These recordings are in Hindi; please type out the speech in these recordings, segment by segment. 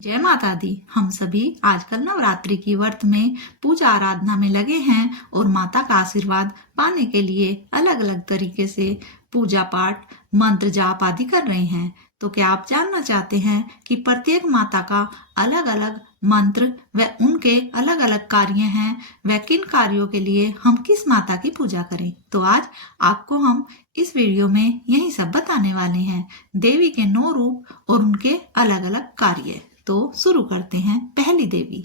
जय माता दी। हम सभी आजकल नवरात्रि की व्रत में पूजा आराधना में लगे हैं और माता का आशीर्वाद पाने के लिए अलग अलग तरीके से पूजा पाठ मंत्र जाप आदि कर रहे हैं। तो क्या आप जानना चाहते हैं कि प्रत्येक माता का अलग अलग मंत्र व उनके अलग अलग कार्य हैं, व किन कार्यों के लिए हम किस माता की पूजा करें? तो आज आपको हम इस वीडियो में यही सब बताने वाले हैं, देवी के 9 रूप और उनके अलग अलग कार्य। तो शुरू करते हैं। पहली देवी।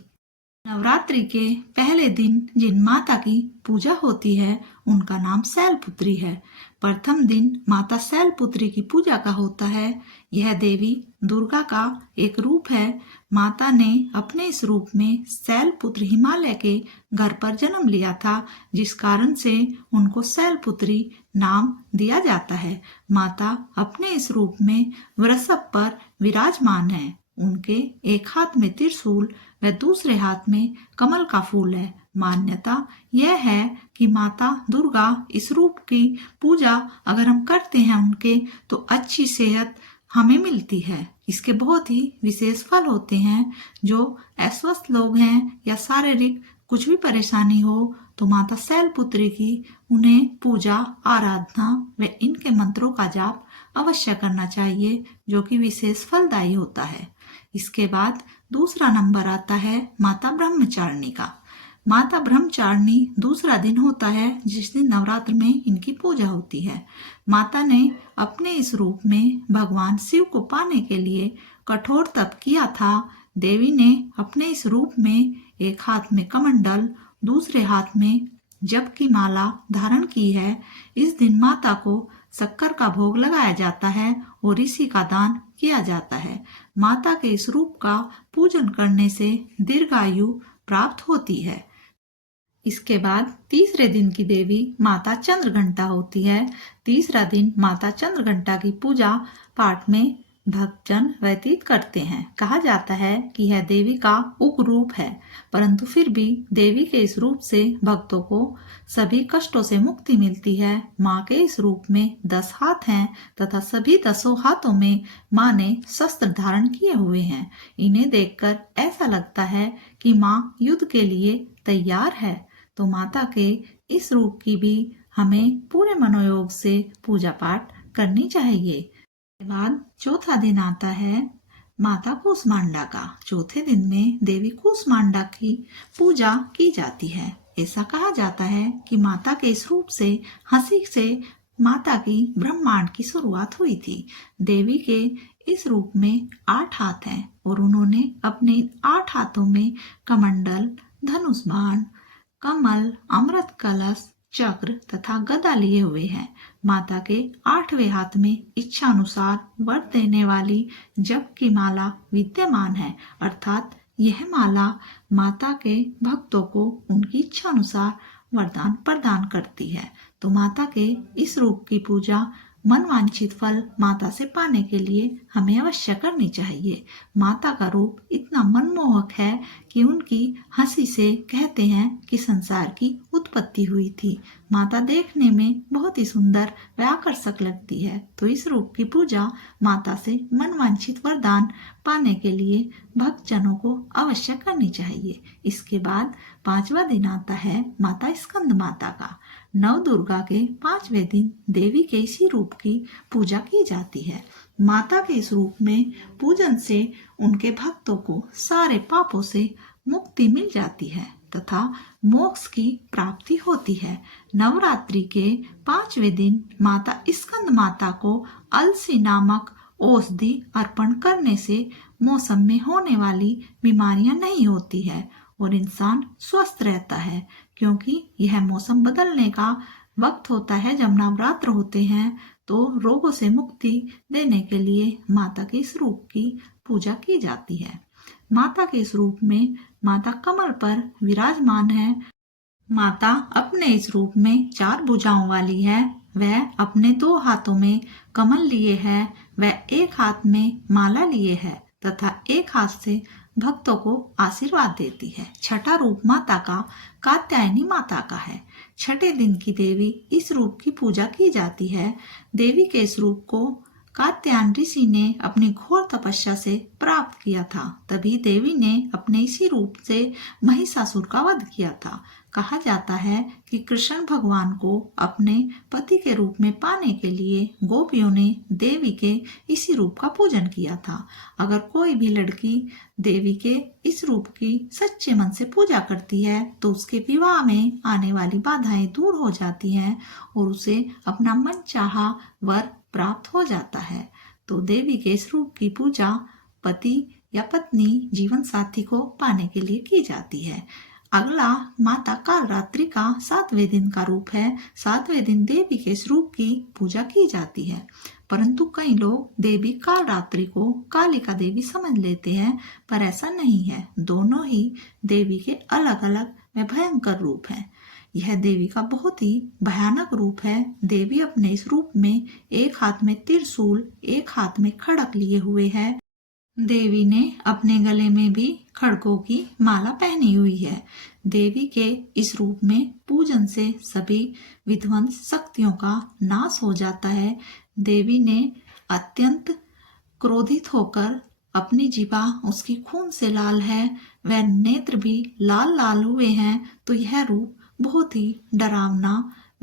नवरात्रि के पहले दिन जिन माता की पूजा होती है उनका नाम शैलपुत्री है। प्रथम दिन माता शैलपुत्री की पूजा का होता है। यह देवी दुर्गा का एक रूप है। माता ने अपने इस रूप में शैलपुत्र हिमालय के घर पर जन्म लिया था, जिस कारण से उनको शैलपुत्री नाम दिया जाता है। माता अपने इस रूप में वृषभ पर विराजमान है। उनके एक हाथ में त्रिशूल व दूसरे हाथ में कमल का फूल है। मान्यता यह है कि माता दुर्गा इस रूप की पूजा अगर हम करते हैं उनके, तो अच्छी सेहत हमें मिलती है। इसके बहुत ही विशेष फल होते हैं। जो अस्वस्थ लोग हैं या शारीरिक कुछ भी परेशानी हो, तो माता शैलपुत्री की उन्हें पूजा आराधना व इनके मंत्रों का जाप अवश्य करना चाहिए, जो कि विशेष फलदायी होता है। इसके बाद दूसरा नंबर आता है माता ब्रह्मचारिणी का। माता ब्रह्मचारिणी दूसरा दिन होता है जिस दिन नवरात्र में इनकी पूजा होती है। माता ने अपने इस रूप में भगवान शिव को पाने के लिए कठोर तप किया था। देवी ने अपने इस रूप में एक हाथ में कमंडल, दूसरे हाथ में जप की माला धारण की है। इस दिन माता को शक्कर का भोग लगाया जाता है और इसी का दान किया जाता है। माता के इस रूप का पूजन करने से दीर्घायु प्राप्त होती है। इसके बाद तीसरे दिन की देवी माता चंद्रघंटा होती है। तीसरा दिन माता चंद्रघंटा की पूजा पाठ में भक्तजन व्यतीत करते हैं। कहा जाता है कि यह देवी का उग्र रूप है, परंतु फिर भी देवी के इस रूप से भक्तों को सभी कष्टों से मुक्ति मिलती है। माँ के इस रूप में 10 हाथ हैं तथा सभी 10 हाथों में माँ ने शस्त्र धारण किए हुए हैं। इन्हें देखकर ऐसा लगता है कि माँ युद्ध के लिए तैयार है। तो माता के इस रूप की भी हमें पूरे मनोयोग से पूजा पाठ करनी चाहिए। के बाद चौथा दिन आता है माता कूष्मांडा का। चौथे दिन में देवी कूष्मांडा की पूजा की जाती है। ऐसा कहा जाता है कि माता के इस रूप से हंसी से माता की ब्रह्मांड की शुरुआत हुई थी। देवी के इस रूप में 8 हाथ हैं और उन्होंने अपने 8 हाथों में कमंडल, धनुष बाण, कमल, अमृत कलश, चक्र तथा गदा लिए हुए हैं। माता के 8वें हाथ में इच्छा अनुसार वर देने वाली जप की माला विद्यमान है, अर्थात यह माला माता के भक्तों को उनकी इच्छा अनुसार वरदान प्रदान करती है। तो माता के इस रूप की पूजा मनवांछित फल माता से पाने के लिए हमें अवश्य करनी चाहिए। माता का रूप इतना मनमोहक है कि उनकी हंसी से कहते हैं कि संसार की उत्पत्ति हुई थी। माता देखने में बहुत ही सुंदर व आकर्षक लगती है। तो इस रूप की पूजा माता से मनवांछित वरदान पाने के लिए भक्तजनों को अवश्य करनी चाहिए। इसके बाद 5वां दिन आता है माता स्कंद माता का। नव दुर्गा के 5वें दिन देवी के इसी रूप की पूजा की जाती है। माता के इस रूप में पूजन से उनके भक्तों को सारे पापों से मुक्ति मिल जाती है तथा मोक्ष की प्राप्ति होती है। नवरात्रि के 5वें दिन माता स्कंद माता को अलसी नामक औषधि अर्पण करने से मौसम में होने वाली बीमारियां नहीं होती है और इंसान स्वस्थ रहता है, क्योंकि यह मौसम बदलने का वक्त होता है। जब नवरात्र होते हैं तो रोगों से मुक्ति देने के लिए माता के इस रूप की पूजा की जाती है। माता के इस रूप में माता कमल पर विराजमान है। माता अपने इस रूप में 4 भुजाओं वाली है। वह अपने 2 हाथों में कमल लिए है, वह एक हाथ में माला लिए है तथा एक हाथ से भक्तों को आशीर्वाद देती है। छठा रूप माता का कात्यायनी माता का है। छठे दिन की देवी इस रूप की पूजा की जाती है। देवी के इस रूप को कात्यायन ऋषि ने अपनी घोर तपस्या से प्राप्त किया था। तभी देवी ने अपने इसी रूप से महिषासुर का वध किया था। कहा जाता है कि कृष्ण भगवान को अपने पति के रूप में पाने के लिए गोपियों ने देवी के इसी रूप का पूजन किया था। अगर कोई भी लड़की देवी के इस रूप की सच्चे मन से पूजा करती है तो उसके विवाह में आने वाली बाधाएं दूर हो जाती हैं और उसे अपना मनचाहा वर प्राप्त हो जाता है। तो देवी के इस रूप की पूजा पति या पत्नी जीवन साथी को पाने के लिए की जाती है। अगला माता कालरात्रि का 7वें दिन का रूप है। 7वें दिन देवी के इस रूप की पूजा की जाती है, परंतु कई लोग देवी कालरात्रि को कालिका देवी समझ लेते हैं, पर ऐसा नहीं है। दोनों ही देवी के अलग अलग व भयंकर रूप हैं। यह देवी का बहुत ही भयानक रूप है। देवी अपने इस रूप में एक हाथ में त्रिशूल, एक हाथ में खड़ग लिए हुए है। देवी ने अपने गले में भी खड़गों की माला पहनी हुई है। देवी के इस रूप में पूजन से सभी विध्वंस शक्तियों का नाश हो जाता है। देवी ने अत्यंत क्रोधित होकर अपनी जीभा उसकी खून से लाल है, वह नेत्र भी लाल लाल हुए हैं। तो यह रूप बहुत ही डरावना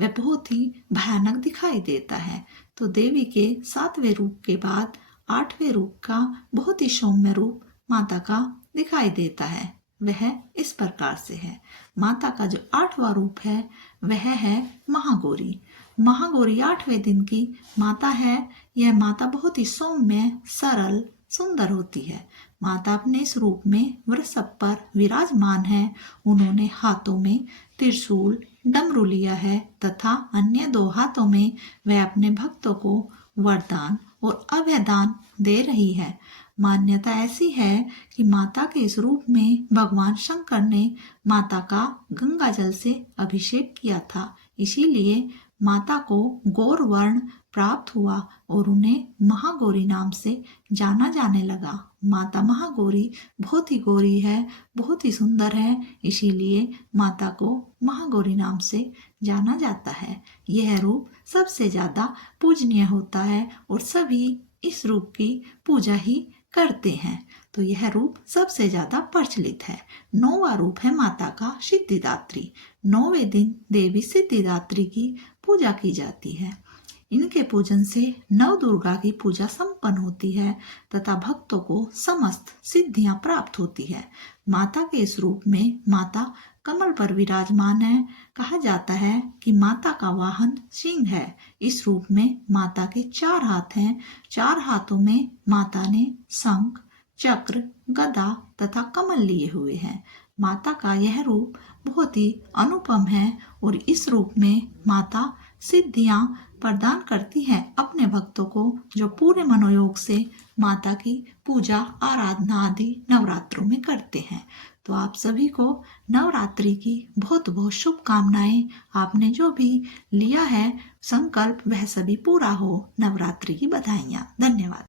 व बहुत ही भयानक दिखाई देता है। तो देवी के 7वें रूप के बाद 8वें रूप का बहुत ही सौम्य रूप माता का दिखाई देता है। वह इस प्रकार से है। माता का जो 8वां रूप है वह है महागौरी। महागौरी 8वें दिन की माता है। यह माता बहुत ही सौम्य, सरल, सुंदर होती है। माता अपने इस रूप में वृषभ पर विराजमान है। उन्होंने हाथों में त्रिशूल, डमरू लिया है तथा अन्य 2 हाथों में वह अपने भक्तों को वरदान और अभयदान दे रही है। मान्यता ऐसी है कि माता के इस रूप में भगवान शंकर ने माता का गंगा जल से अभिषेक किया था, इसीलिए माता को गौर वर्ण प्राप्त हुआ और उन्हें महागौरी नाम से जाना जाने लगा। माता महागौरी बहुत ही गौरी है, बहुत ही सुंदर है, इसीलिए माता को महागौरी नाम से जाना जाता है। यह रूप सबसे ज्यादा पूजनीय होता है और सभी इस रूप की पूजा ही करते हैं। तो यह रूप सबसे ज्यादा प्रचलित है। 9वां रूप है माता का सिद्धिदात्री। 9वें दिन देवी सिद्धिदात्री की पूजा की जाती है। इनके पूजन से नव दुर्गा की पूजा संपन्न होती है तथा भक्तों को समस्त सिद्धियां प्राप्त होती है। माता के इस रूप में माता कमल पर विराजमान है। कहा जाता है कि माता का वाहन सिंह है। इस रूप में माता के 4 हाथ हैं। 4 हाथों में माता ने शंख, चक्र, गदा तथा कमल लिए हुए हैं। माता का यह रूप बहुत ही अनुपम है और इस रूप में माता सिद्धियां प्रदान करती है अपने भक्तों को, जो पूरे मनोयोग से माता की पूजा आराधना आदि नवरात्रों में करते हैं। तो आप सभी को नवरात्रि की बहुत बहुत शुभकामनाएं। आपने जो भी लिया है संकल्प वह सभी पूरा हो। नवरात्रि की बधाइयां। धन्यवाद।